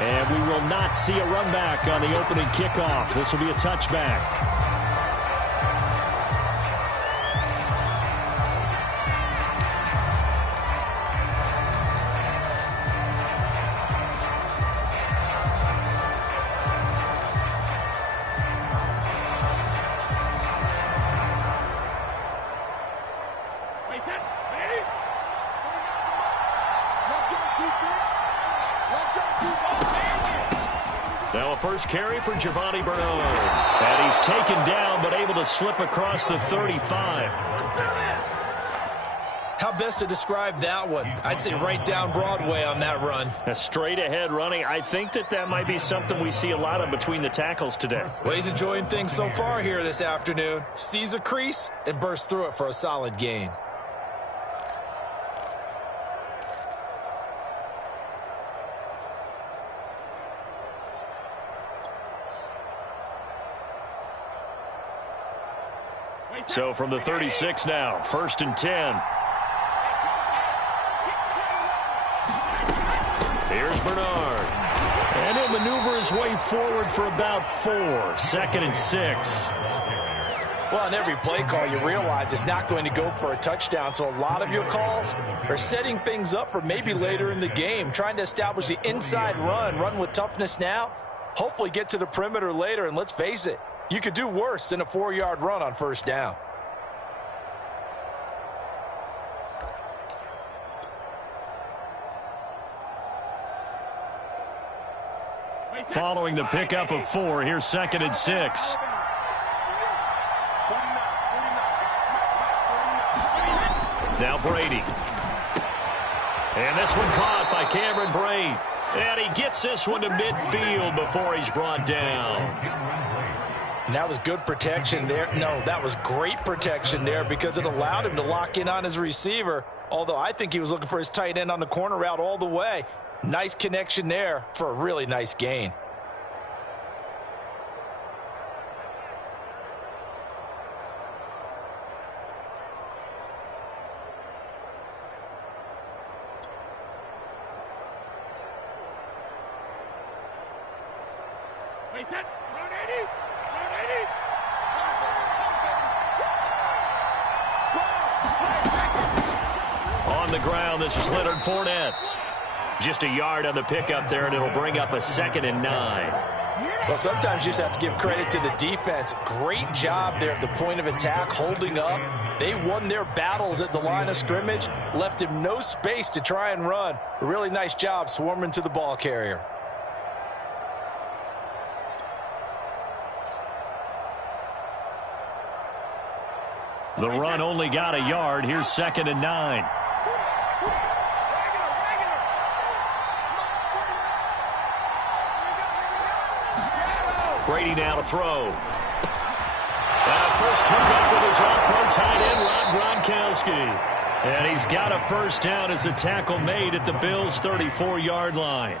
And we will not see a run back on the opening kickoff. This will be a touchback. Now a first carry for Giovanni Bernard. And he's taken down but able to slip across the 35. How best to describe that one? I'd say right down Broadway on that run. A straight ahead running. I think that might be something we see a lot of between the tackles today. Well, he's enjoying things so far here this afternoon. Sees a crease and bursts through it for a solid gain. So from the 36 now, 1st and 10. Here's Bernard. And he'll maneuver his way forward for about 4. 2nd and 6. Well, on every play call, you realize it's not going to go for a touchdown. So a lot of your calls are setting things up for maybe later in the game, trying to establish the inside run with toughness now, hopefully get to the perimeter later. And let's face it, you could do worse than a 4-yard run on 1st down. Following the pickup of 4, here's 2nd and 6. Now Brady. And this one caught by Cameron Brate. And he gets this one to midfield before he's brought down. And that was good protection there. No, that was great protection there because it allowed him to lock in on his receiver. Although I think he was looking for his tight end on the corner route all the way. Nice connection there for a really nice gain. On the ground, this is Leonard Fournette. Just a yard on the pickup there, and it'll bring up a 2nd and 9. Well, sometimes you just have to give credit to the defense. Great job there at the point of attack, holding up. They won their battles at the line of scrimmage, left him no space to try and run. A really nice job swarming to the ball carrier. The run only got a yard. Here's 2nd and 9. Brady now to throw. First hookup with his all-pro tight end, Rob Gronkowski. And he's got a first down as a tackle made at the Bills' 34-yard line.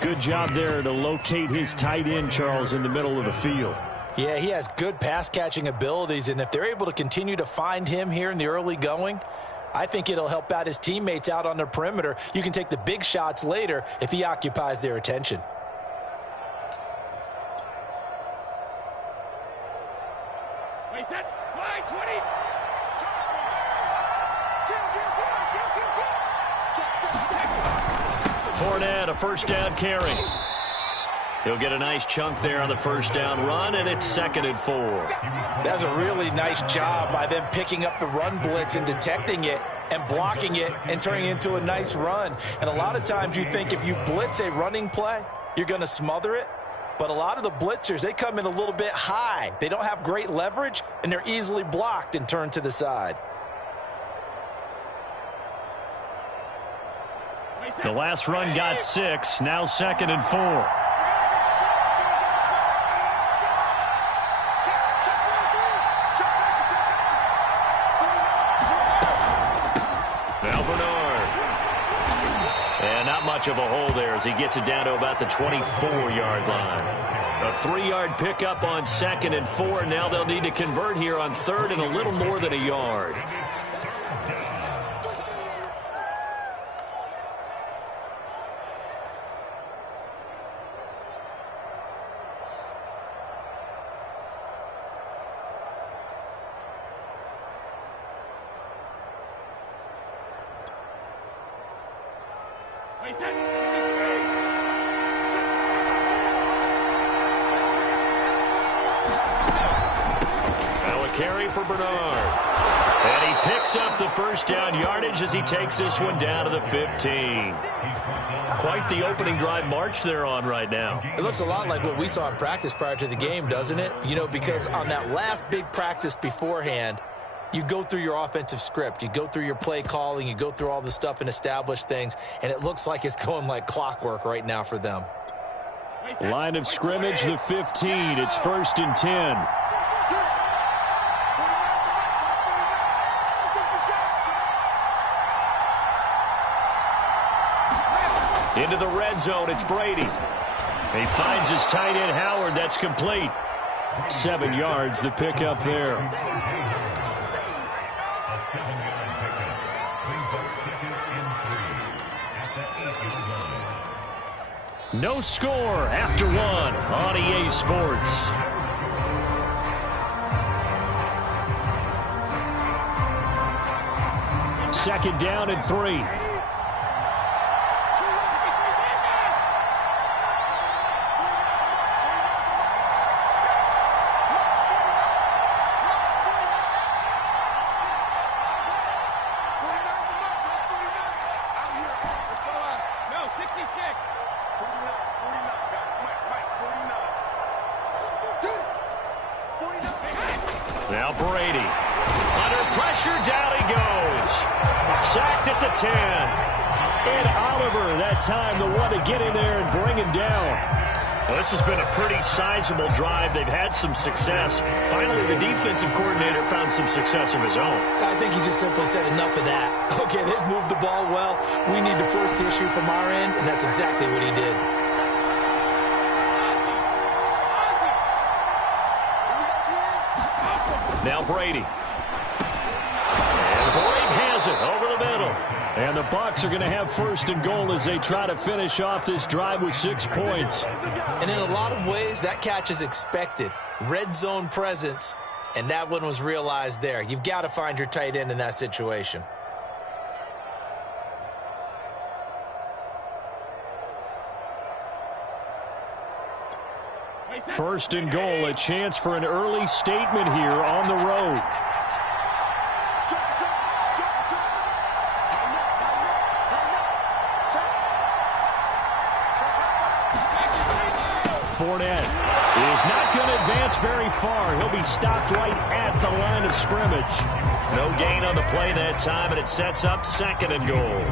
Good job there to locate his tight end, Charles, in the middle of the field. Yeah, he has good pass-catching abilities, and if they're able to continue to find him here in the early going, I think it'll help out his teammates out on the perimeter. You can take the big shots later if he occupies their attention. Fournette, a first down carry. He'll get a nice chunk there on the first down run, and it's 2nd and 4. That's a really nice job by them picking up the run blitz and detecting it and blocking it and turning it into a nice run. And a lot of times you think if you blitz a running play, you're going to smother it. But a lot of the blitzers, they come in a little bit high. They don't have great leverage, and they're easily blocked and turned to the side. The last run got 6, now 2nd and 4. Now Bernard. And not much of a hole there as he gets it down to about the 24-yard line. A 3-yard pickup on 2nd and 4. Now they'll need to convert here on 3rd and a little more than a yard. Now a carry for Bernard. And he picks up the first down yardage as he takes this one down to the 15. Quite the opening drive march they're on right now. It looks a lot like what we saw in practice prior to the game, doesn't it? You know, because on that last big practice beforehand, you go through your offensive script. You go through your play calling. You go through all the stuff and establish things. And it looks like it's going like clockwork right now for them. Line of scrimmage, the 15. It's 1st and 10. Into the red zone, it's Brady. He finds his tight end, Howard. That's complete. 7 yards, the pickup there. No score after 1 on EA Sports. Second down and 3. Now Brady. Under pressure, down he goes. Sacked at the 10. And Oliver, that time, the one to get in there and bring him down. Well, this has been a pretty sizable drive. They've had some success. Finally, the defensive coordinator found some success of his own. I think he just simply said enough of that. Okay, they've moved the ball well. We need to force the issue from our end, and that's exactly what he did. Now Brady. And Brady has it over the middle. And the Bucs are going to have 1st and goal as they try to finish off this drive with 6 points. And in a lot of ways, that catch is expected. Red zone presence, and that one was realized there. You've got to find your tight end in that situation. First and goal, a chance for an early statement here on the road. Fournette is not going to advance very far. He'll be stopped right at the line of scrimmage. No gain on the play that time, and it sets up 2nd and goal.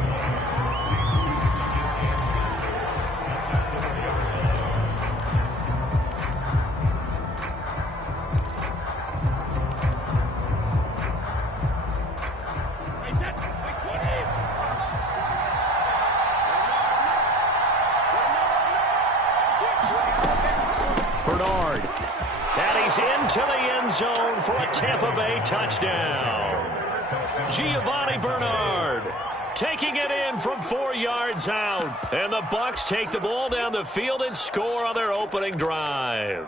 Bernard. And he's into the end zone for a Tampa Bay touchdown. Giovanni Bernard taking it in from 4 yards out. And the Bucs take the ball down the field and score on their opening drive.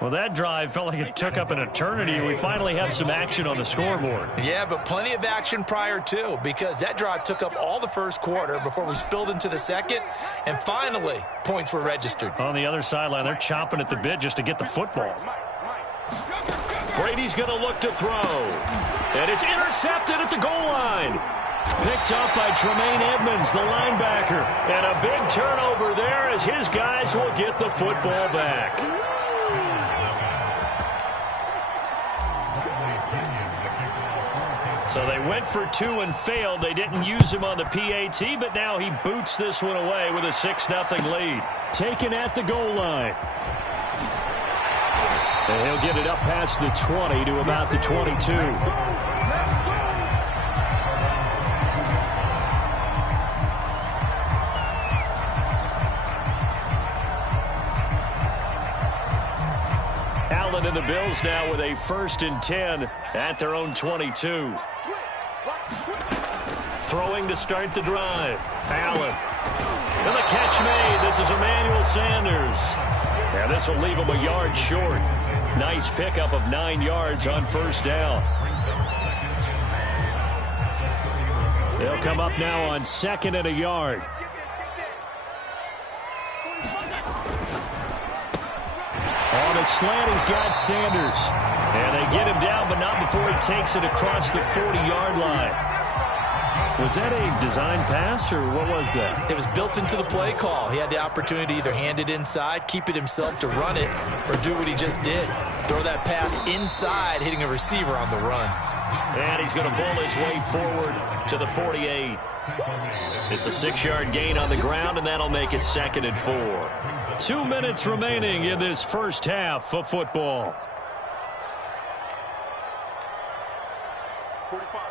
Well, that drive felt like it took up an eternity. We finally have some action on the scoreboard. Yeah, but plenty of action prior to, because that drive took up all the first quarter before we spilled into the second, and finally, points were registered. On the other sideline, they're chomping at the bit just to get the football. Brady's going to look to throw, and it's intercepted at the goal line. Picked up by Tremaine Edmonds, the linebacker, and a big turnover there as his guys will get the football back. So they went for 2 and failed. They didn't use him on the PAT, but now he boots this one away with a 6-0 lead. Taken at the goal line. And he'll get it up past the 20 to about the 22. Allen and the Bills now with a 1st and 10 at their own 22. Throwing to start the drive. Allen. And the catch made. This is Emmanuel Sanders. And this will leave him a yard short. Nice pickup of 9 yards on 1st down. They'll come up now on 2nd and a yard. On a slant, he's got Sanders. And they get him down, but not before he takes it across the 40-yard line. Was that a design pass, or what was that? It was built into the play call. He had the opportunity to either hand it inside, keep it himself to run it, or do what he just did. Throw that pass inside, hitting a receiver on the run. And he's going to bull his way forward to the 48. It's a 6-yard gain on the ground, and that'll make it 2nd and 4. 2 minutes remaining in this first half of football. 45.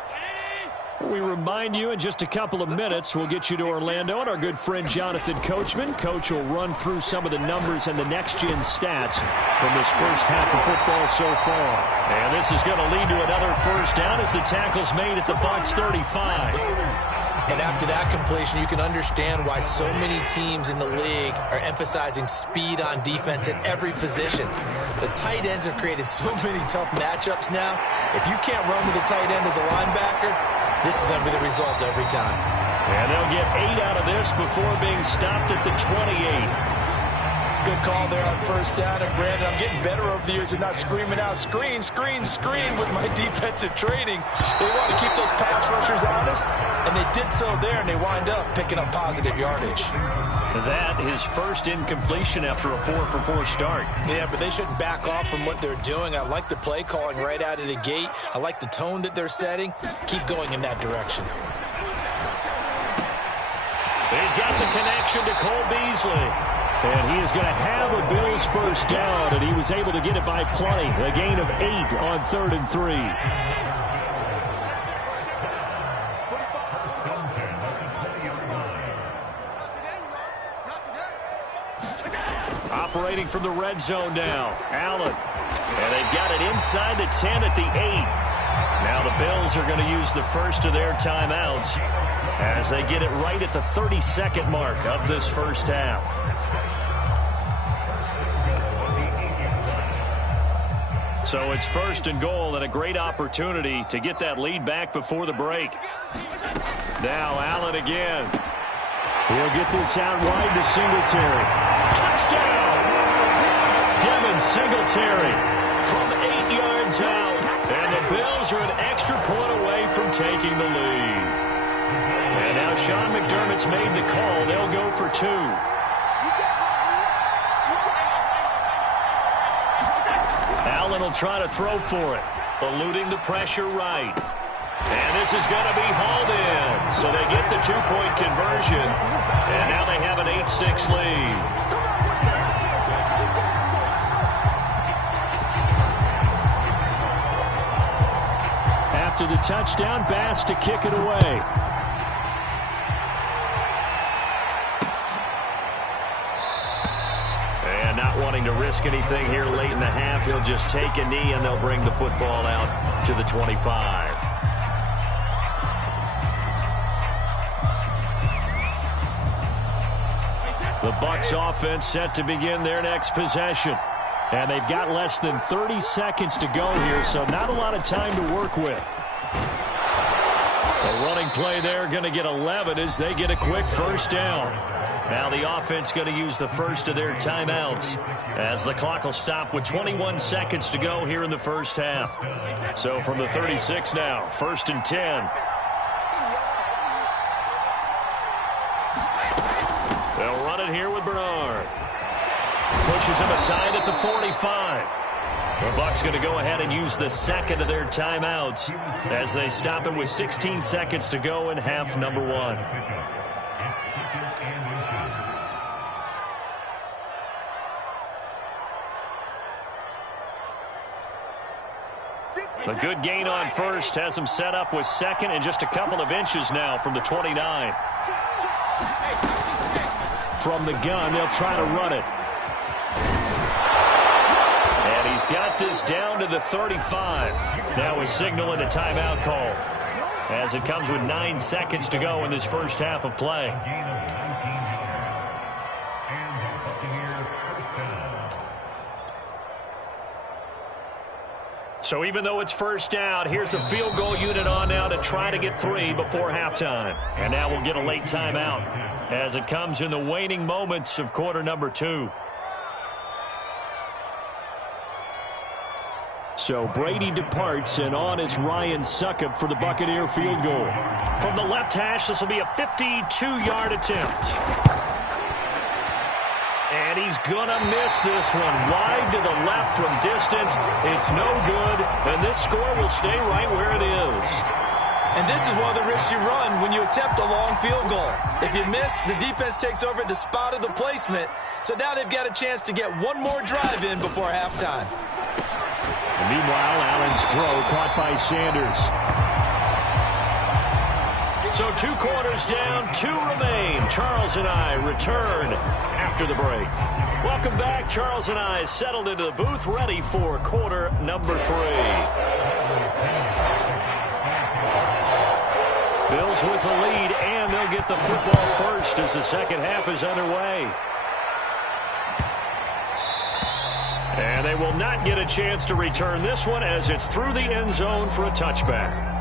We remind you in just a couple of minutes we'll get you to Orlando and our good friend Jonathan Coachman. Coach will run through some of the numbers and the next-gen stats from this first half of football so far. And this is going to lead to another first down as the tackle's made at the Bucs 35. And after that completion, you can understand why so many teams in the league are emphasizing speed on defense at every position. The tight ends have created so many tough matchups now. If you can't run with a tight end as a linebacker, this is going to be the result every time. And they'll get 8 out of this before being stopped at the 28. Good call there on first down. And, Brandon, I'm getting better over the years and not screaming out, screen, screen, screen with my defensive training. They want to keep those pass rushers honest, and they did so there, and they wind up picking up positive yardage. That his first incompletion after a 4-for-4 start. Yeah, but they shouldn't back off from what they're doing. I like the play calling right out of the gate. I like the tone that they're setting. Keep going in that direction. He's got the connection to Cole Beasley. And he is going to have a Bills first down, and he was able to get it by plenty. A gain of 8 on 3rd and 3. Operating from the red zone now, Allen. And they've got it inside the 10 at the 8. Now the Bills are going to use the first of their timeouts as they get it right at the 32nd mark of this first half. So it's 1st and goal and a great opportunity to get that lead back before the break. Now Allen again. He'll get this out wide to Singletary. Touchdown! Devin Singletary from 8 yards out. And the Bills are an extra point away from taking the lead. And now Sean McDermott's made the call. They'll go for 2. Allen will try to throw for it, eluding the pressure right. And this is going to be hauled in. So they get the 2-point conversion, and now they have an 8-6 lead. After the touchdown, Bass to kick it away. And not wanting to risk anything here late in the half, he'll just take a knee, and they'll bring the football out to the 25. The Bucs offense set to begin their next possession. And they've got less than 30 seconds to go here, so not a lot of time to work with. A running play there going to get 11 as they get a quick first down. Now the offense going to use the first of their timeouts as the clock will stop with 21 seconds to go here in the first half. So from the 36 now, 1st and 10. They'll run it here with Bernard. Pushes him aside at the 45. The Bucs going to go ahead and use the second of their timeouts as they stop it with 16 seconds to go in half number 1. A good gain on first has him set up with second and just a couple of inches now from the 29. From the gun, they'll try to run it. And he's got this down to the 35. Now he's signaling a timeout call as it comes with 9 seconds to go in this first half of play. So even though it's first down, here's the field goal unit on now to try to get 3 before halftime. And now we'll get a late timeout as it comes in the waning moments of quarter number 2. So Brady departs, and on is Ryan Succop for the Buccaneer field goal. From the left hash, this will be a 52-yard attempt. And he's going to miss this one. Wide to the left from distance. It's no good, and this score will stay right where it is. And this is one of the risks you run when you attempt a long field goal. If you miss, the defense takes over at the spot of the placement. So now they've got a chance to get one more drive in before halftime. And meanwhile, Allen's throw caught by Sanders. So 2 quarters down, 2 remain. Charles and I return after the break. Welcome back. Charles and I settled into the booth, ready for quarter number 3. Bills with the lead, and they'll get the football first as the second half is underway. And they will not get a chance to return this one as it's through the end zone for a touchback.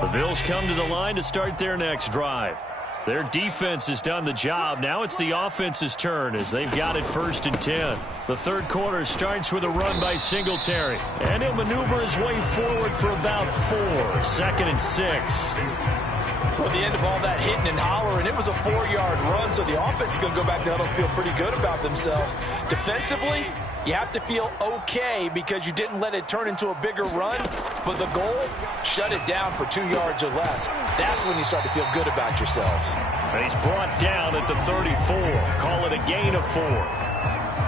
The Bills come to the line to start their next drive. Their defense has done the job. Now it's the offense's turn as they've got it 1st and 10. The third quarter starts with a run by Singletary. And he'll maneuver his way forward for about 4. 2nd and 6. Well, at the end of all that hitting and hollering, it was a 4-yard run, so the offense is going to go back down and feel pretty good about themselves. Defensively, you have to feel okay because you didn't let it turn into a bigger run, but the goal, shut it down for 2 yards or less. That's when you start to feel good about yourselves. And he's brought down at the 34. Call it a gain of 4.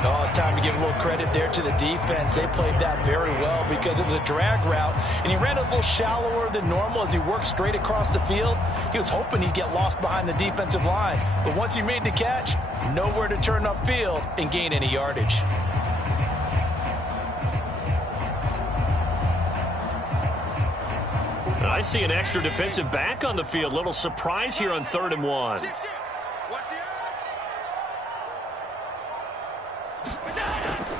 Oh, it's time to give a little credit there to the defense. They played that very well because it was a drag route, and he ran a little shallower than normal as he worked straight across the field. He was hoping he'd get lost behind the defensive line, but once he made the catch, nowhere to turn upfield and gain any yardage. I see an extra defensive back on the field. Little surprise here on 3rd and 1.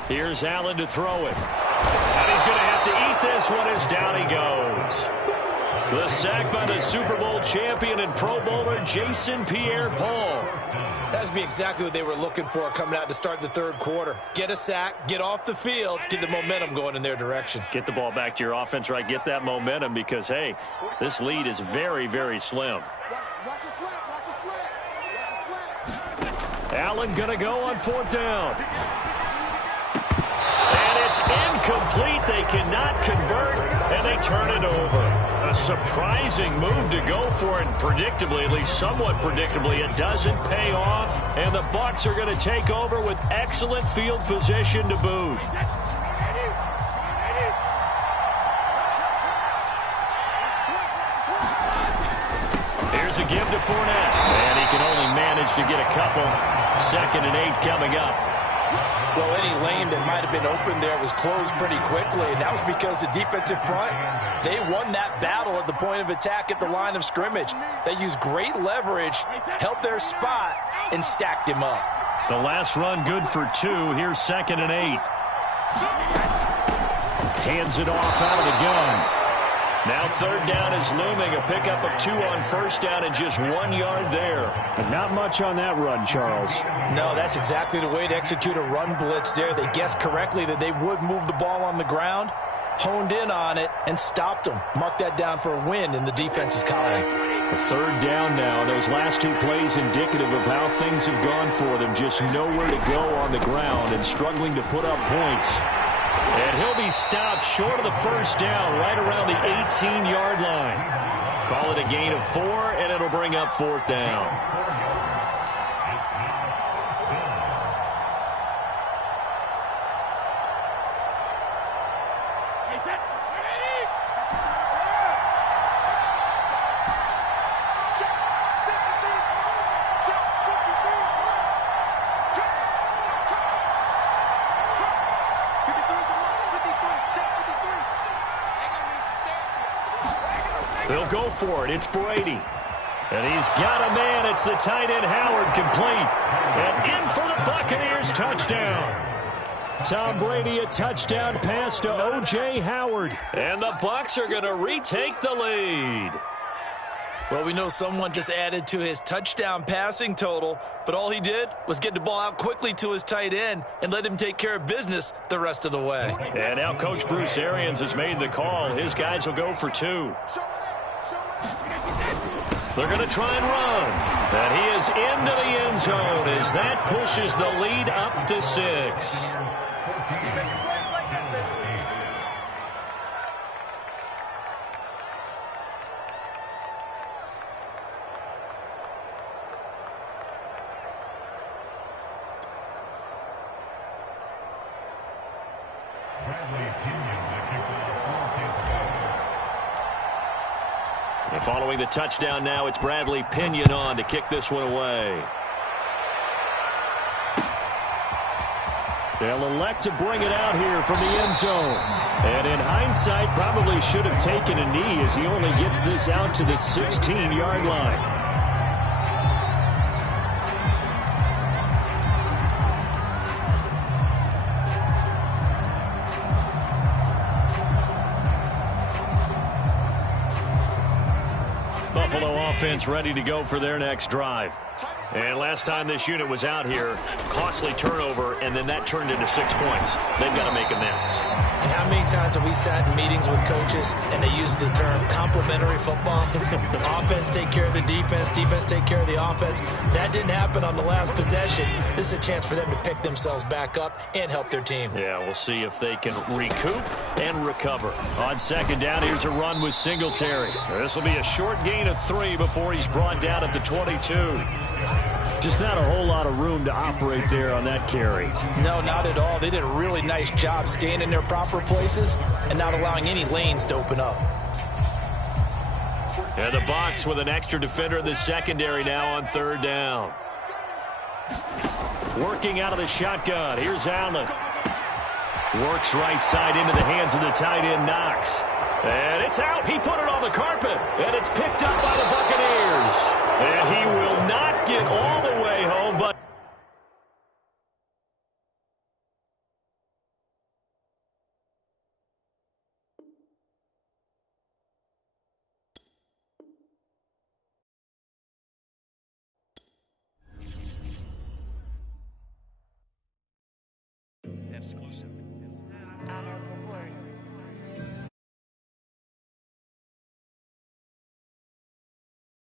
Here's Allen to throw it. And he's going to have to eat this one as down he goes. The sack by the Super Bowl champion and Pro Bowler Jason Pierre-Paul. That's be exactly what they were looking for coming out to start the third quarter. Get a sack, get off the field, get the momentum going in their direction. Get the ball back to your offense, right? Get that momentum because, hey, this lead is very, very slim. Watch a slant, watch a slant, watch a slant. Allen going to go on 4th down. And it's incomplete. They cannot convert, and they turn it over. A surprising move to go for it, and predictably, at least somewhat predictably, it doesn't pay off, and the Bucs are going to take over with excellent field position to boot. Here's a give to Fournette, and he can only manage to get a couple. 2nd and 8 coming up. Well, any lane that might have been open there was closed pretty quickly, and that was because the defensive front, they won that battle at the point of attack at the line of scrimmage. They used great leverage, held their spot, and stacked him up. The last run good for 2. Here's 2nd and 8. Hands it off out of the gun. Now 3rd down is looming. A pickup of 2 on 1st down and just 1 yard there. But not much on that run, Charles. No, that's exactly the way to execute a run blitz there. They guessed correctly that they would move the ball on the ground, honed in on it, and stopped them. Mark that down for a win in the defense's column. A 3rd down now. Those last 2 plays indicative of how things have gone for them. Just nowhere to go on the ground and struggling to put up points. And he'll be stopped short of the 1st down, right around the 18-yard line. Call it a gain of 4, and it'll bring up 4th down. They'll go for it. It's Brady. And he's got a man. It's the tight end, Howard, complete. And in for the Buccaneers touchdown. Tom Brady, a touchdown pass to O.J. Howard. And the Bucs are going to retake the lead. Well, we know someone just added to his touchdown passing total, but all he did was get the ball out quickly to his tight end and let him take care of business the rest of the way. And now Coach Bruce Arians has made the call. His guys will go for 2. They're going to try and run. And he is into the end zone as that pushes the lead up to 6. And following the touchdown now, it's Bradley Pinion on to kick this one away. They'll elect to bring it out here from the end zone. And in hindsight, probably should have taken a knee as he only gets this out to the 16-yard line. Buffalo offense ready to go for their next drive. And last time this unit was out here, costly turnover, and then that turned into 6 points. They've got to make amends. And how many times have we sat in meetings with coaches and they use the term complementary football? Offense take care of the defense, defense take care of the offense. That didn't happen on the last possession. This is a chance for them to pick themselves back up and help their team. Yeah, we'll see if they can recoup and recover. On second down, here's a run with Singletary. This will be a short gain of 3 before he's brought down at the 22. Just not a whole lot of room to operate there on that carry. No, not at all. They did a really nice job staying in their proper places and not allowing any lanes to open up. And the Bucs with an extra defender in the secondary now on third down. Working out of the shotgun. Here's Allen. Works right side into the hands of the tight end, Knox. And it's out. He put it on the carpet. And it's picked up by the Buccaneers. And he will not get all the way home, but Exclusive.